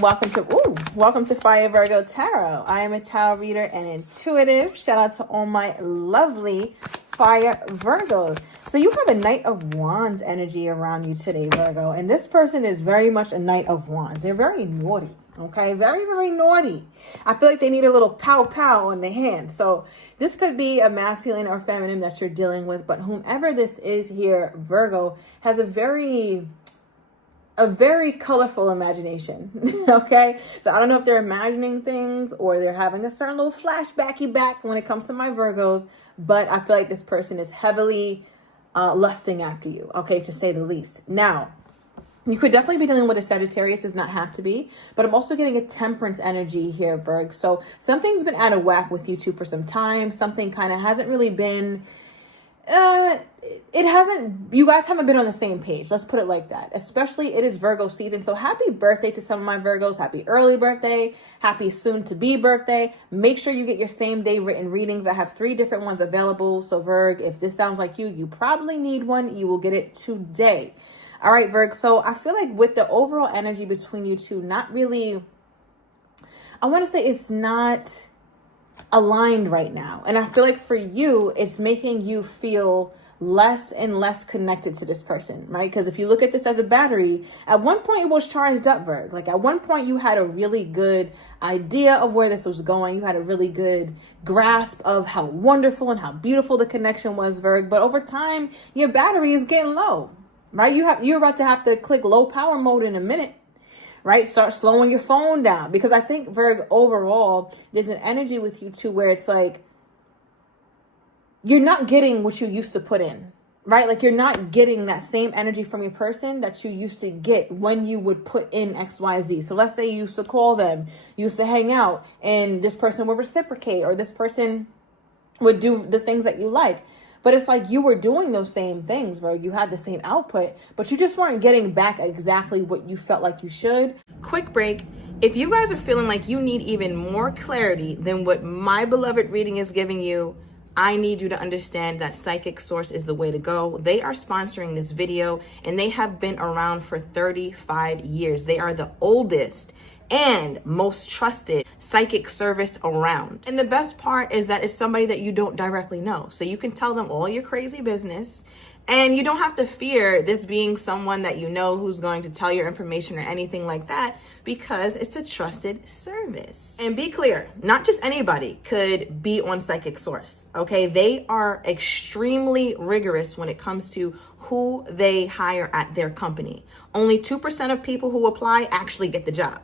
Welcome to Fire Virgo Tarot. I am a tarot reader and intuitive. Shout out to all my lovely Fire Virgos. So you have a Knight of Wands energy around you today, Virgo. And this person is very much a Knight of Wands. They're very naughty, okay? Very, very naughty. I feel like they need a little pow-pow on the hand. So this could be a masculine or feminine that you're dealing with. But whomever this is here, Virgo, has a very colorful imagination. Okay, so I don't know if they're imagining things or they're having a certain little flashbacky back when it comes to my Virgos, but I feel like this person is heavily lusting after you, okay, to say the least. Now, you could definitely be dealing with a Sagittarius, does not have to be, but I'm also getting a Temperance energy here, Virg. So something's been out of whack with you two for some time. Something kind of hasn't really been you guys haven't been on the same page. Let's put it like that. Especially it is Virgo season. So happy birthday to some of my Virgos. Happy early birthday. Happy soon to be birthday. Make sure you get your same day written readings. I have 3 different ones available. So Virg, if this sounds like you probably need one. You will get it today. All right, Virg. So I feel like with the overall energy between you two, not really, I want to say it's not aligned right now. And I feel like for you, it's making you feel less and less connected to this person, right? Because if you look at this as a battery, at one point it was charged up, Virg. Like at one point you had a really good idea of where this was going. You had a really good grasp of how wonderful and how beautiful the connection was, Virg. But over time, your battery is getting low, right? You're about to have to click low power mode in a minute. Right? Start slowing your phone down. Because I think, Virg, overall, there's an energy with you too where it's like, you're not getting what you used to put in, right? Like you're not getting that same energy from your person that you used to get when you would put in XYZ. So let's say you used to call them, you used to hang out, and this person would reciprocate, or this person would do the things that you like. But it's like you were doing those same things, right? You had the same output, but you just weren't getting back exactly what you felt like you should. Quick break. If you guys are feeling like you need even more clarity than what my beloved reading is giving you, I need you to understand that Psychic Source is the way to go. They are sponsoring this video and they have been around for 35 years. They are the oldest and most trusted psychic service around. And the best part is that it's somebody that you don't directly know. So you can tell them all your crazy business and you don't have to fear this being someone that you know who's going to tell your information or anything like that, because it's a trusted service. And be clear, not just anybody could be on Psychic Source, okay? They are extremely rigorous when it comes to who they hire at their company. Only 2% of people who apply actually get the job.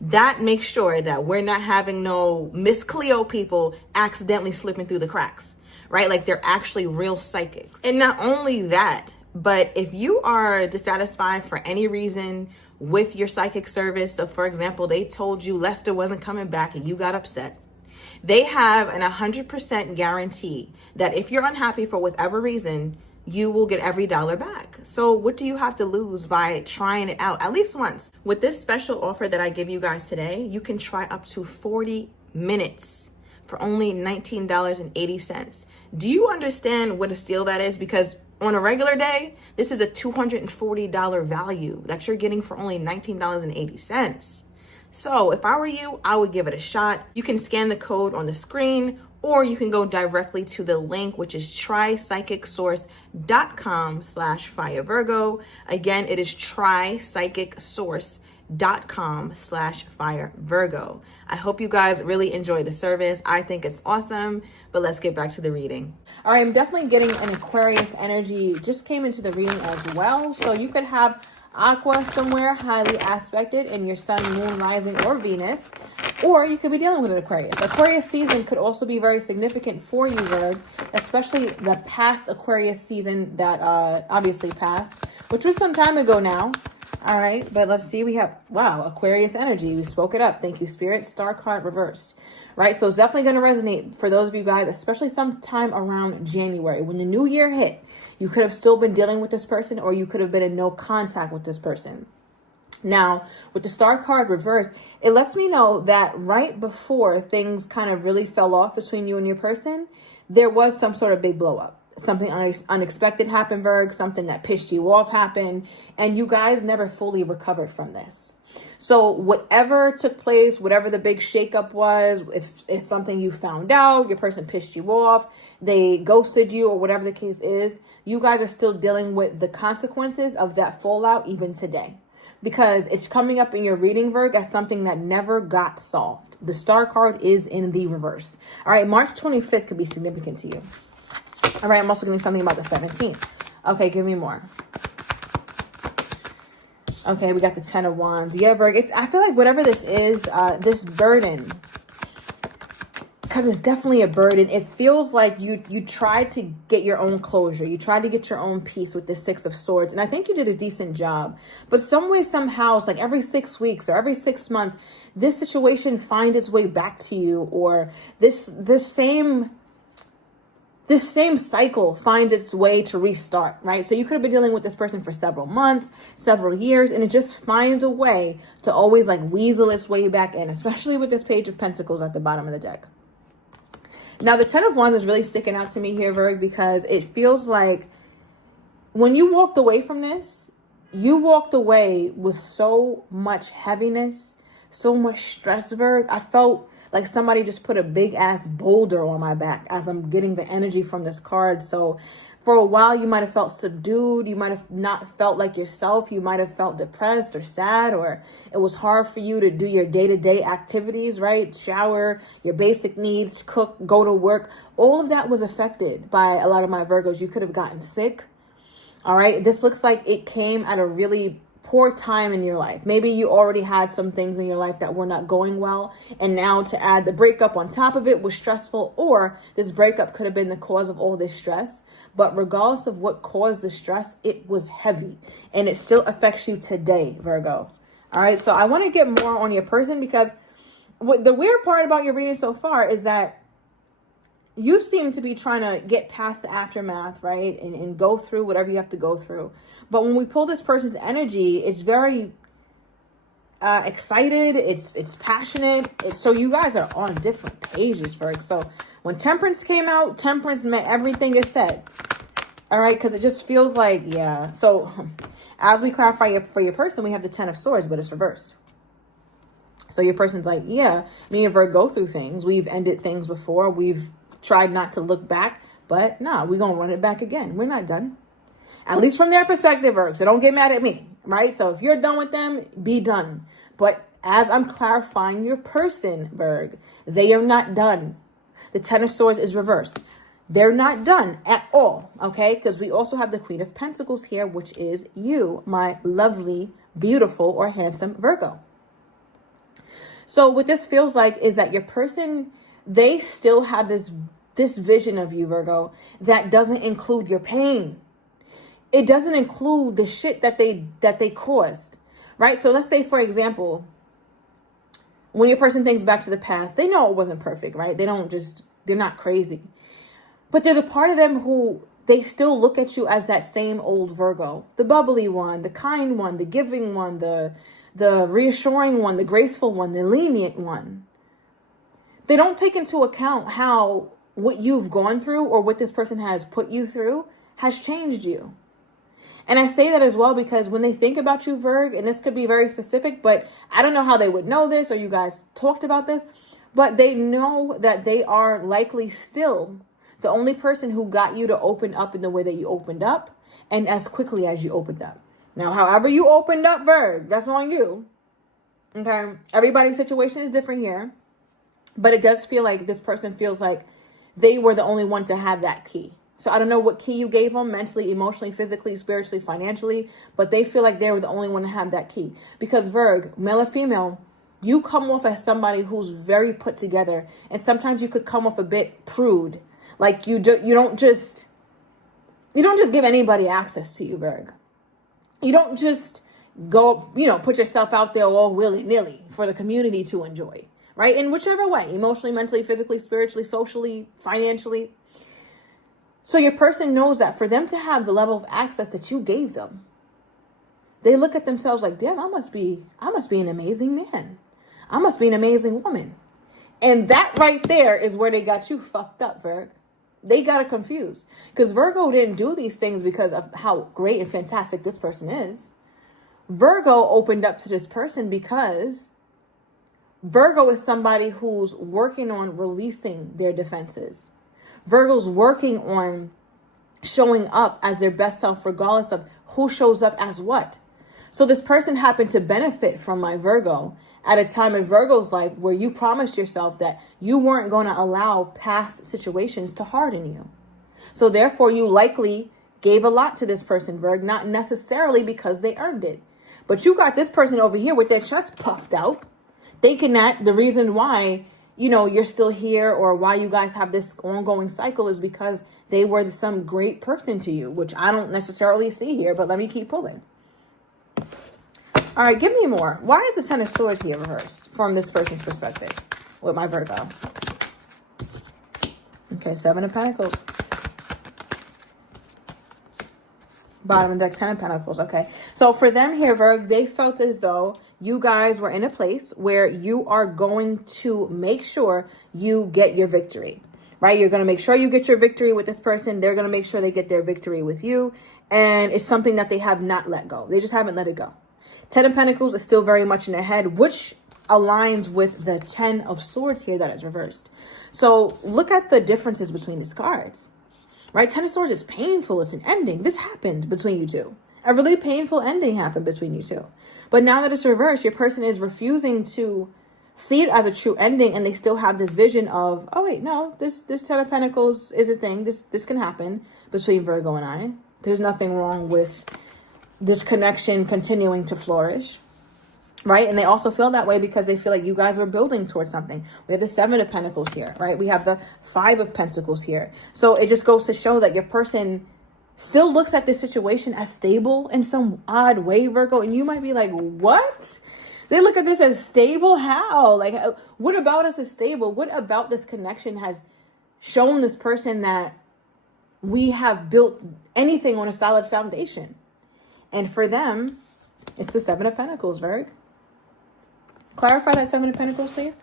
That makes sure that we're not having no Miss Cleo people accidentally slipping through the cracks, right? Like they're actually real psychics. And not only that, but if you are dissatisfied for any reason with your psychic service, so for example, they told you Lester wasn't coming back and you got upset, they have an 100% guarantee that if you're unhappy for whatever reason, you will get every dollar back. So what do you have to lose by trying it out at least once? With this special offer that I give you guys today, you can try up to 40 minutes for only $19.80. Do you understand what a steal that is? Because on a regular day, this is a $240 value that you're getting for only $19.80. So if I were you, I would give it a shot. You can scan the code on the screen, or you can go directly to the link, which is trypsychicsource.com/firevirgo. Again, it is trypsychicsource.com/firevirgo. I hope you guys really enjoy the service. I think it's awesome, but let's get back to the reading. All right, I'm definitely getting an Aquarius energy. Just came into the reading as well. So you could have Aqua somewhere highly aspected in your sun, moon, rising, or Venus, or you could be dealing with an Aquarius. Aquarius season could also be very significant for you, Virg, especially the past Aquarius season that obviously passed, which was some time ago now. All right, but let's see. We have, wow, Aquarius energy. We spoke it up. Thank you, Spirit. Star card reversed. Right, so it's definitely going to resonate for those of you guys, especially sometime around January when the new year hit. You could have still been dealing with this person, or you could have been in no contact with this person. Now, with the Star card reversed, it lets me know that right before things kind of really fell off between you and your person, there was some sort of big blow up. Something unexpected happened, Virg. Something that pissed you off happened, and you guys never fully recovered from this. So whatever took place, whatever the big shakeup was, if it's something you found out, your person pissed you off, they ghosted you, or whatever the case is, you guys are still dealing with the consequences of that fallout even today. Because it's coming up in your reading, Virgo, as something that never got solved. The star card is in the reverse. All right, March 25th could be significant to you. All right, I'm also getting something about the 17th. Okay, give me more. Okay, we got the 10 of Wands. Yeah, Virgo, I feel like whatever this is, this burden, because it's definitely a burden. It feels like you tried to get your own closure. You tried to get your own peace with the 6 of Swords. And I think you did a decent job. But some way, somehow, it's like every 6 weeks or every 6 months, this situation finds its way back to you. Or this same cycle finds its way to restart, right? So you could have been dealing with this person for several months, several years, and it just finds a way to always like weasel its way back in, especially with this Page of Pentacles at the bottom of the deck. Now, the 10 of Wands is really sticking out to me here, Virgo, because it feels like when you walked away from this, you walked away with so much heaviness, so much stress, Virgo. I felt like somebody just put a big ass boulder on my back as I'm getting the energy from this card. So for a while, you might have felt subdued. You might have not felt like yourself. You might have felt depressed or sad, or it was hard for you to do your day-to-day activities, right? Shower, your basic needs, cook, go to work. All of that was affected by a lot of my Virgos. You could have gotten sick. All right. This looks like it came at a really poor time in your life. Maybe you already had some things in your life that were not going well, and now to add the breakup on top of it was stressful, or this breakup could have been the cause of all this stress. But regardless of what caused the stress, it was heavy, and it still affects you today, Virgo. All right, so I want to get more on your person, because what the weird part about your reading so far is that you seem to be trying to get past the aftermath, right? And go through whatever you have to go through. But when we pull this person's energy, it's very excited. It's passionate. So you guys are on different pages, Virgo. So when Temperance came out, Temperance meant everything it said. All right? Because it just feels like, yeah. So as we clarify for your person, we have the 10 of Swords, but it's reversed. So your person's like, yeah, me and Virgo go through things. We've ended things before. We've tried not to look back, but nah, we're going to run it back again. We're not done. At least from their perspective, Virgo. So don't get mad at me, right? So if you're done with them, be done. But as I'm clarifying your person, Virgo, they are not done. The 10 of Swords is reversed. They're not done at all, okay? Because we also have the Queen of Pentacles here, which is you, my lovely, beautiful, or handsome Virgo. So what this feels like is that your person, they still have this vision of you, Virgo, that doesn't include your pain. It doesn't include the shit that they caused, right? So let's say, for example, when your person thinks back to the past, they know it wasn't perfect, right? They're not crazy. But there's a part of them who they still look at you as that same old Virgo, the bubbly one, the kind one, the giving one, the reassuring one, the graceful one, the lenient one. They don't take into account how what you've gone through or what this person has put you through has changed you. And I say that as well because when they think about you, Virgo, and this could be very specific, but I don't know how they would know this or you guys talked about this, but they know that they are likely still the only person who got you to open up in the way that you opened up and as quickly as you opened up. Now, however you opened up, Virgo, that's on you. Okay? Everybody's situation is different here, but it does feel like this person feels like they were the only one to have that key. So I don't know what key you gave them mentally, emotionally, physically, spiritually, financially, but they feel like they were the only one to have that key. Because Virgo, male or female, you come off as somebody who's very put together. And sometimes you could come off a bit prude. Like you don't just give anybody access to you, Virgo. You don't just go, put yourself out there all willy-nilly for the community to enjoy, right? In whichever way, emotionally, mentally, physically, spiritually, socially, financially. So your person knows that for them to have the level of access that you gave them, they look at themselves like, damn, I must be an amazing man. I must be an amazing woman. And that right there is where they got you fucked up, Virgo. They got it confused. Because Virgo didn't do these things because of how great and fantastic this person is. Virgo opened up to this person because Virgo is somebody who's working on releasing their defenses. Virgo's working on showing up as their best self, regardless of who shows up as what. So this person happened to benefit from my Virgo at a time in Virgo's life where you promised yourself that you weren't going to allow past situations to harden you. So therefore, you likely gave a lot to this person, Virg, not necessarily because they earned it. But you got this person over here with their chest puffed out, thinking that the reason why, you're still here or why you guys have this ongoing cycle is because they were some great person to you, which I don't necessarily see here, but let me keep pulling. All right, give me more. Why is the Ten of Swords here reversed from this person's perspective with my Virgo? Okay, Seven of Pentacles. Bottom of the deck, Ten of Pentacles. Okay, so for them here, Virg, they felt as though you guys were in a place where you are going to make sure you get your victory, right? You're going to make sure you get your victory with this person. They're going to make sure they get their victory with you. And it's something that they have not let go. They just haven't let it go. Ten of Pentacles is still very much in their head, which aligns with the Ten of Swords here that is reversed. So look at the differences between these cards, right? Ten of Swords is painful. It's an ending. This happened between you two. A really painful ending happened between you two. But now that it's reversed, your person is refusing to see it as a true ending, and they still have this vision of, oh wait, no, this Ten of Pentacles is a thing. This can happen between Virgo and I. There's nothing wrong with this connection continuing to flourish, right? And they also feel that way because they feel like you guys were building towards something. We have the Seven of Pentacles here, right? We have the Five of Pentacles here. So it just goes to show that your person still looks at this situation as stable in some odd way, Virgo. And you might be like, what? They look at this as stable? How? Like, what about us is stable? What about this connection has shown this person that we have built anything on a solid foundation? And for them, it's the Seven of Pentacles, Virg. Clarify that Seven of Pentacles, please.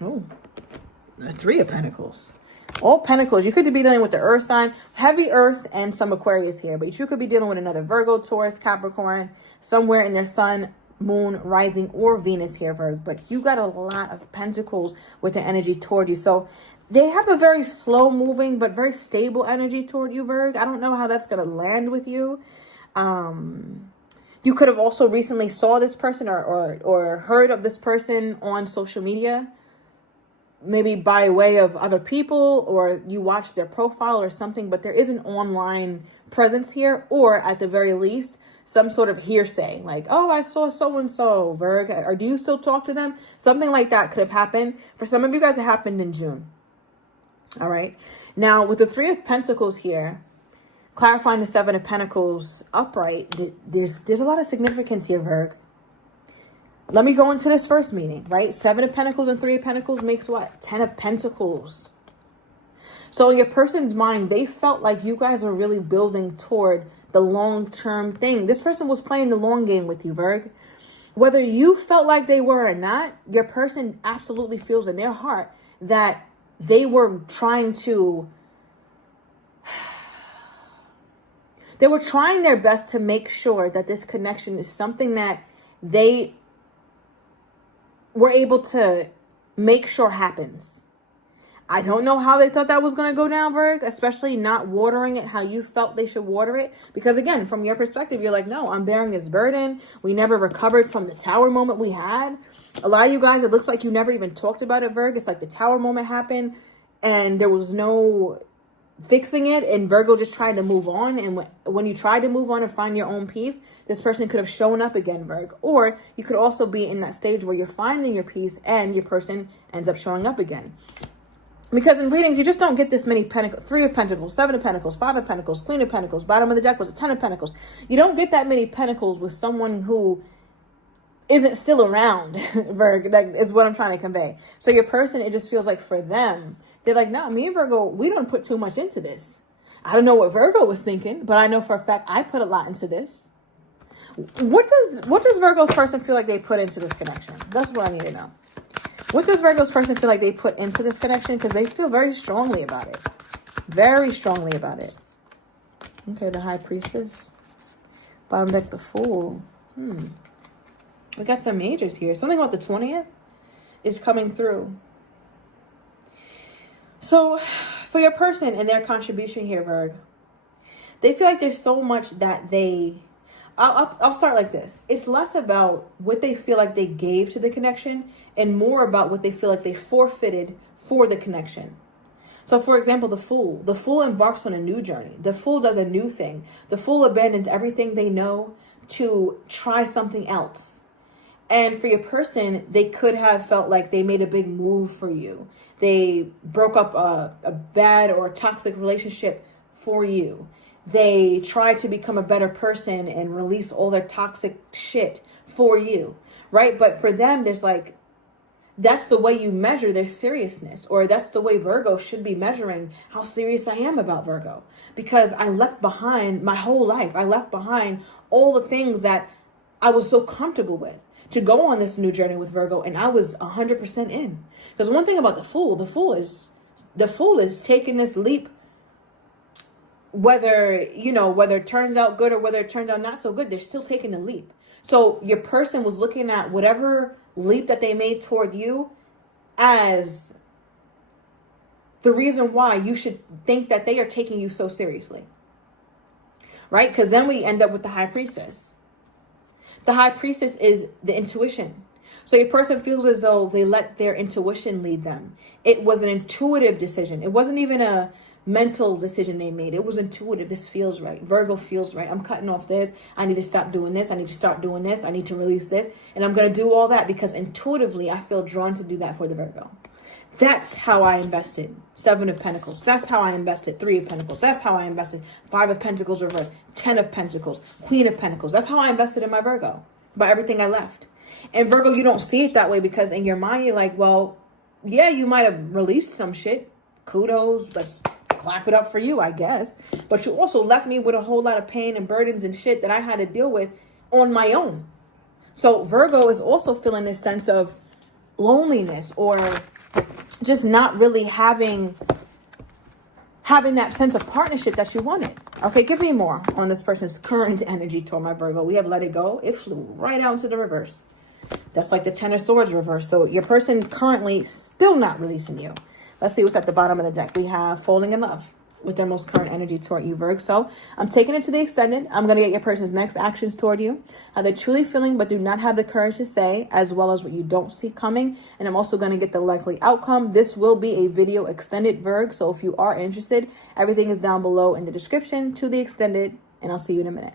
Oh, the Three of Pentacles. All Pentacles. You could be dealing with the Earth sign, heavy Earth, and some Aquarius here. But you could be dealing with another Virgo, Taurus, Capricorn, somewhere in their Sun, Moon, Rising, or Venus here, Virg. But you got a lot of Pentacles with the energy toward you. So they have a very slow moving, but very stable energy toward you, Virg. I don't know how that's going to land with you. You could have also recently saw this person or heard of this person on social media, maybe by way of other people, or you watched their profile or something, but there is an online presence here, or at the very least, some sort of hearsay, like, oh, I saw so-and-so, Virg, or do you still talk to them? Something like that could have happened. For some of you guys, it happened in June. All right. Now, with the Three of Pentacles here, clarifying the Seven of Pentacles upright, there's a lot of significance here, Virg. Let me go into this first meaning, right? Seven of Pentacles and Three of Pentacles makes what? 10 of Pentacles. So in your person's mind, they felt like you guys were really building toward the long-term thing. This person was playing the long game with you, Virg. Whether you felt like they were or not, your person absolutely feels in their heart that they were trying to... They were trying their best to make sure that this connection is something that they were able to make sure happens. I don't know how they thought that was going to go down, Virg, especially not watering it how you felt they should water it. Because again, from your perspective, you're like, no, I'm bearing this burden. We never recovered from the tower moment we had. A lot of you guys, it looks like you never even talked about it, Virg. It's like the tower moment happened and there was no fixing it, and Virgo just tried to move on. And when you tried to move on and find your own peace, this person could have shown up again, Virg. Or you could also be in that stage where you're finding your peace and your person ends up showing up again. Because in readings, you just don't get this many Pentacles. Three of Pentacles, Seven of Pentacles, Five of Pentacles, Queen of Pentacles. Bottom of the deck was a Ten of Pentacles. You don't get that many Pentacles with someone who isn't still around, Virg. That is what I'm trying to convey. So your person, it just feels like for them, they're like, no, me and Virgo, we don't put too much into this. I don't know what Virgo was thinking, but I know for a fact I put a lot into this. What does Virgo's person feel like they put into this connection? That's what I need to know. What does Virgo's person feel like they put into this connection? Because they feel very strongly about it. Very strongly about it. Okay, the High Priestess. Bottom deck, the Fool. We got some majors here. Something about the 20th is coming through. So for your person and their contribution here, Virg, they feel like there's so much that I'll start like this. It's less about what they feel like they gave to the connection and more about what they feel like they forfeited for the connection. So for example, the Fool. The Fool embarks on a new journey. The Fool does a new thing. The Fool abandons everything they know to try something else. And for your person, they could have felt like they made a big move for you. They broke up a bad or toxic relationship for you. They tried to become a better person and release all their toxic shit for you, right? But for them, there's like, that's the way you measure their seriousness, or that's the way Virgo should be measuring how serious I am about Virgo. Because I left behind my whole life. I left behind all the things that I was so comfortable with to go on this new journey with Virgo, and I was 100% in. Because one thing about the Fool is taking this leap, whether it turns out good or whether it turns out not so good, they're still taking the leap. So your person was looking at whatever leap that they made toward you as the reason why you should think that they are taking you so seriously. Right? Because then we end up with the High Priestess. The High Priestess is the intuition. So your person feels as though they let their intuition lead them. It was an intuitive decision. It wasn't even a mental decision they made. It was intuitive. This feels right. Virgo feels right. I'm cutting off this. I need to stop doing this. I need to start doing this. I need to release this. And I'm going to do all that because intuitively I feel drawn to do that for the Virgo. That's how I invested 7 of Pentacles. That's how I invested 3 of Pentacles. That's how I invested 5 of Pentacles reverse, 10 of Pentacles, Queen of Pentacles. That's how I invested in my Virgo, by everything I left. And Virgo, you don't see it that way because in your mind, you're like, well, yeah, you might have released some shit. Kudos. Let's clap it up for you, I guess. But you also left me with a whole lot of pain and burdens and shit that I had to deal with on my own. So Virgo is also feeling this sense of loneliness or just not really having that sense of partnership that she wanted. Okay, give me more on this person's current energy toward my Virgo. We have let it go. It flew right out into the reverse. That's like the 10 of Swords reverse. So your person currently still not releasing you. Let's see what's at the bottom of the deck. We have falling in love with their most current energy toward you, Virg. So I'm taking it to the extended. I'm going to get your person's next actions toward you. How they're truly feeling but do not have the courage to say, as well as what you don't see coming. And I'm also going to get the likely outcome. This will be a video extended, Virg. So if you are interested, everything is down below in the description to the extended. And I'll see you in a minute.